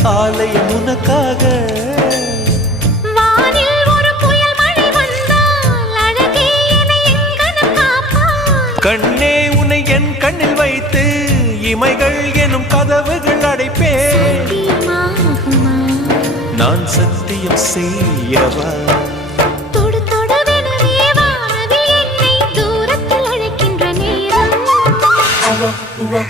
ஆலயம் உனக்காக. வானில் ஒரு புயல் மழை வந்தால் அழகே என்னை எங்கனம் காப்பாய். கண்ணே உன்னை என் கண்ணில் வைத்து இமைகள் எனும் கதவுகள் அடைப்பேன். சத்தியமாகுமா? நான் சத்தியம் செய்யவா? தொடு தொடுவெனவே வானவில் என்னை தூரத்தில் அழைக்கின்ற நேரம். உவா